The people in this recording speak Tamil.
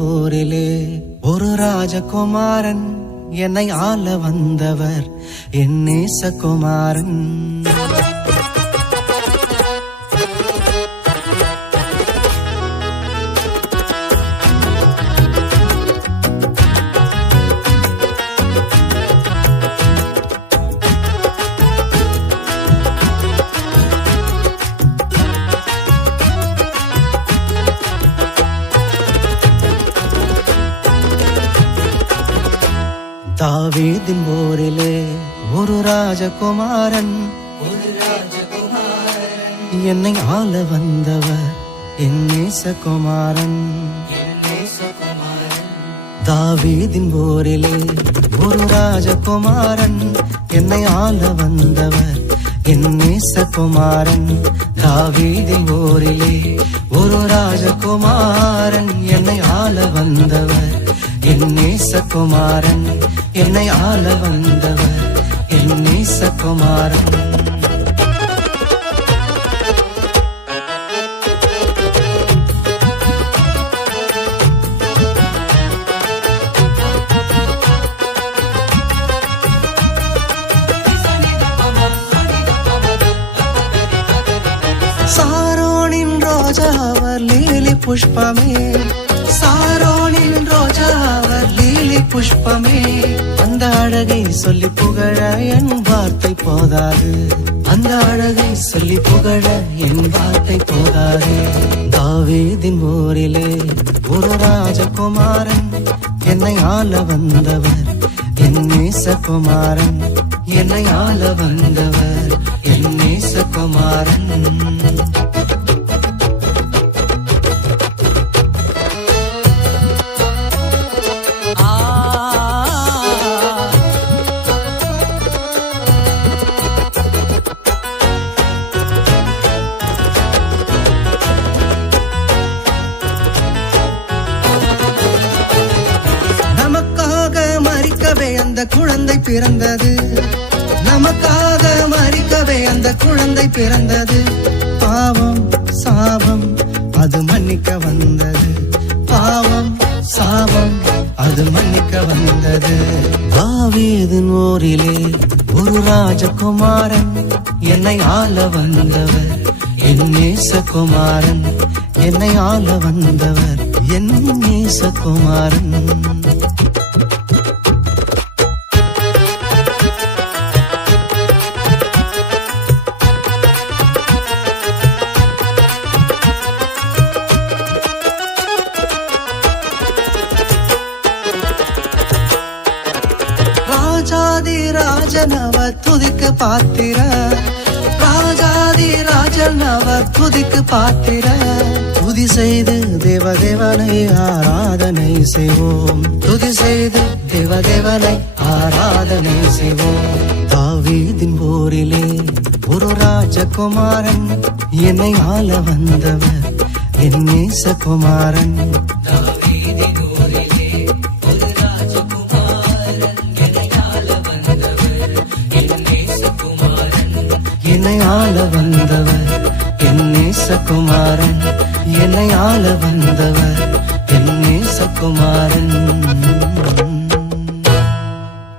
போரிலே ஒரு ராஜகுமாரன் என்னை ஆள வந்தவர் என் நேசகுமாரன். தாவீதின் போரிலே ஒரு ராஜகுமாரன். என்னை ஆள வந்தவர் என் நேசகுமாரன். தாவீதின் போரிலே ஒரு ராஜகுமாரன். என்னை ஆள வந்தவர் என் நேசகுமாரன். தாவீதின் போரிலே ஒரு ராஜகுமாரன். என்னை ஆள வந்தவர். என் நேசகுமாரன் என்னை ஆள வந்தவர். என் நேசகுமாரன். சாரோனின் ரோஜா அவர் லீலி புஷ்பமே. சாரோனின் ரோஜா லீலி புஷ்பமே. அந்த அழகை சொல்லி புகழ என் வார்த்தை போதாது. அந்த அழகை சொல்லி புகழ என் வார்த்தை போதாது. காவேதின் ஊரிலே ஒரு ராஜகுமாரன் என்னை ஆள வந்தவர் என் நேசகுமாரன் என்னை ஆள வந்தவர் என் நேசகுமாரன். அந்த குழந்தை பிறந்தது. நமக்காக மறிக்கவே அந்த குழந்தை பிறந்தது. பாவம் சாபம் அது மன்னிக்க வந்தது. பாவம் சாபம் அது மன்னிக்க வந்தது. தாவீதின் ஓரிலே ஒரு ராஜகுமாரன் என்னை ஆள வந்தவர். என் நேசகுமாரன் என்னை ஆள வந்தவர். என் நேசகுமாரன். ராஜாதி ராஜன் அவர் துதிக்கு பாத்திர. ராஜாதி ராஜன் அவர் துதிக்கு பாத்திர. துதி செய்து தேவதேவனை ஆராதனை செய்வோம். துதி செய்து தேவதேவனை ஆராதனை செய்வோம். தாவீதின் போரிலே ஒரு ராஜகுமாரன் என்னை ஆள வந்தவர். என் நேசகுமாரன். தாவீதின் போரிலே என்னை ஆள வந்தவர் என் நேசகுமாரன். என்னை ஆள வந்தவர் என் நேசகுமாரன்.